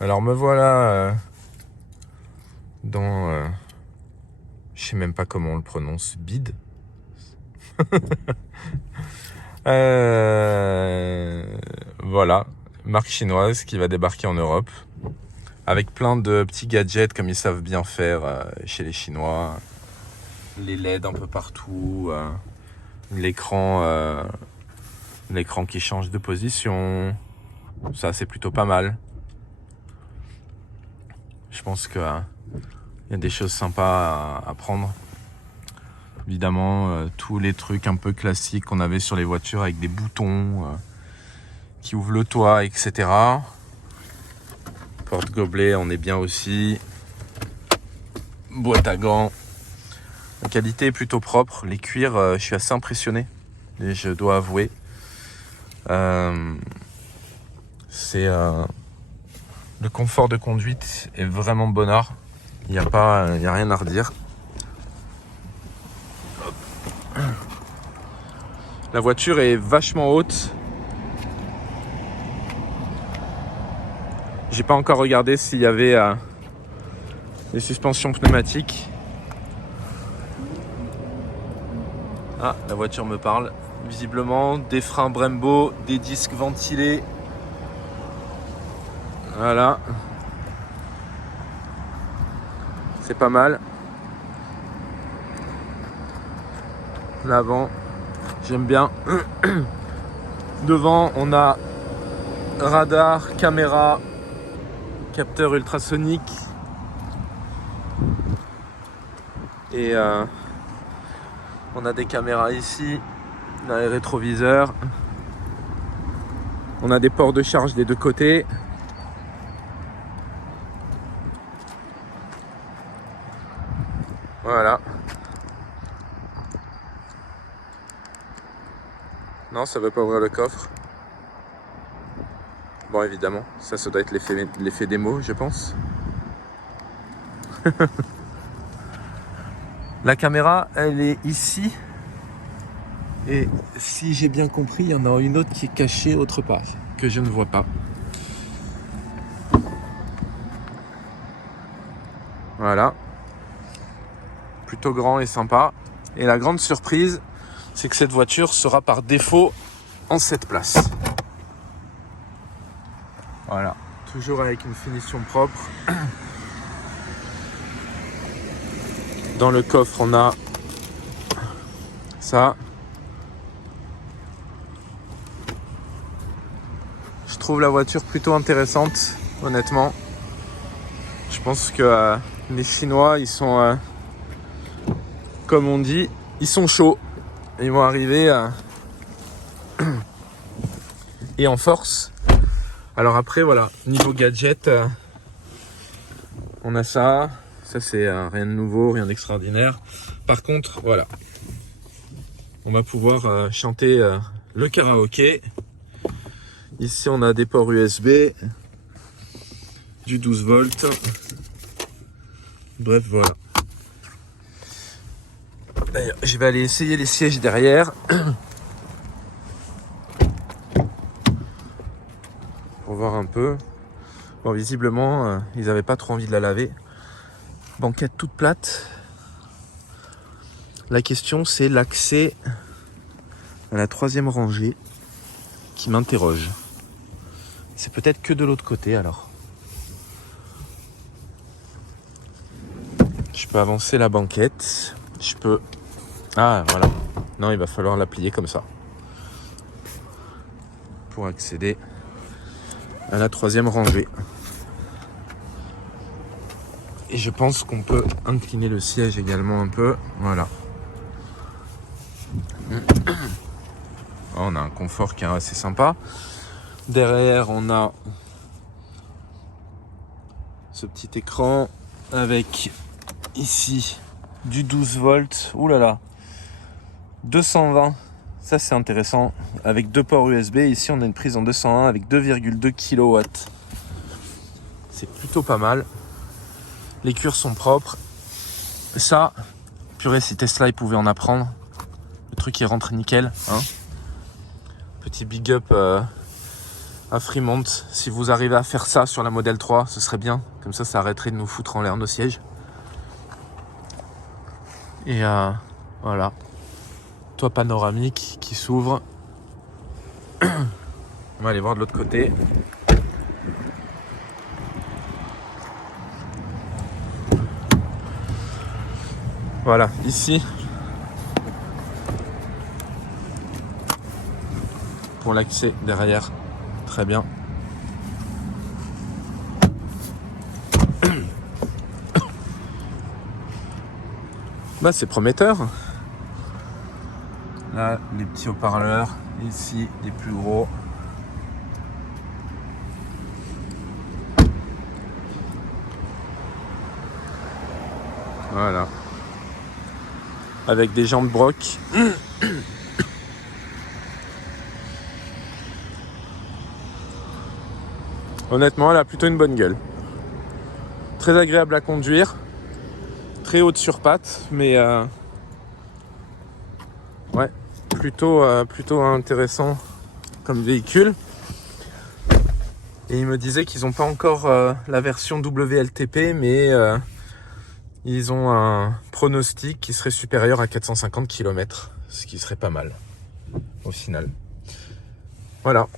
Alors me voilà dans... je sais même pas comment on le prononce. Bid. Voilà. Marque chinoise qui va débarquer en Europe. Avec plein de petits gadgets comme ils savent bien faire chez les Chinois. Les LED un peu partout. L'écran qui change de position. Ça c'est plutôt pas mal. Je pense que y a des choses sympas à prendre. Évidemment, tous les trucs un peu classiques qu'on avait sur les voitures avec des boutons qui ouvrent le toit, etc. Porte-gobelet, on est bien aussi. Boîte à gants. La qualité est plutôt propre. Les cuirs, je suis assez impressionné. Et je dois avouer. C'est le confort de conduite est vraiment bonnard. Il n'y a rien à redire. La voiture est vachement haute. J'ai pas encore regardé s'il y avait des suspensions pneumatiques. Ah, la voiture me parle. Visiblement, des freins Brembo, des disques ventilés. Voilà. C'est pas mal. L'avant, j'aime bien. Devant, on a radar, caméra, capteur ultrasonique. Et on a des caméras ici, dans les rétroviseurs. On a des ports de charge des deux côtés. Voilà. Non, ça veut pas ouvrir le coffre. Bon, évidemment, ça doit être l'effet démo, je pense. La caméra, elle est ici. Et si j'ai bien compris, il y en a une autre qui est cachée autre part, que je ne vois pas. Voilà. Plutôt grand et sympa. Et la grande surprise, c'est que cette voiture sera par défaut en 7 places. Voilà. Toujours avec une finition propre. Dans le coffre, on a ça. Je trouve la voiture plutôt intéressante, honnêtement. Je pense que les Chinois, ils sont, comme on dit, ils sont chauds. Ils vont arriver et en force. Alors après, voilà, niveau gadget, on a ça. Ça, c'est rien de nouveau, rien d'extraordinaire. Par contre, voilà, on va pouvoir chanter le karaoké. Ici, on a des ports USB, du 12 volts. Bref, voilà. D'ailleurs, je vais aller essayer les sièges derrière. Pour voir un peu. Bon, visiblement, ils n'avaient pas trop envie de la laver. Banquette toute plate. La question, c'est l'accès à la 3e rangée qui m'interroge. C'est peut-être que de l'autre côté, alors. Je peux avancer la banquette. Je peux... Ah, voilà. Non, il va falloir la plier comme ça. Pour accéder à la 3e rangée. Et je pense qu'on peut incliner le siège également un peu. Voilà. On a un confort qui est assez sympa. Derrière, on a ce petit écran avec ici du 12 volts. Ouh là là. 220. Ça, c'est intéressant. Avec 2 ports USB. Ici, on a une prise en 201 avec 2,2 kW. C'est plutôt pas mal. Les cuirs sont propres. Ça, purée, si Tesla il pouvait en apprendre. Le truc il rentre nickel. Hein. Petit big up à Fremont. Si vous arrivez à faire ça sur la Model 3, ce serait bien. Comme ça arrêterait de nous foutre en l'air nos sièges. Et voilà. Toit panoramique qui s'ouvre. On va aller voir de l'autre côté. Voilà, ici. Pour l'accès derrière. Très bien. Bah, c'est prometteur. Là, les petits haut-parleurs. Ici, les plus gros. Voilà. Avec des jambes broc. Honnêtement, elle a plutôt une bonne gueule. Très agréable à conduire. Très haute sur pattes, mais ouais, plutôt intéressant comme véhicule. Et ils me disaient qu'ils n'ont pas encore la version WLTP, mais ils ont un pronostic qui serait supérieur à 450 km, ce qui serait pas mal au final. Voilà.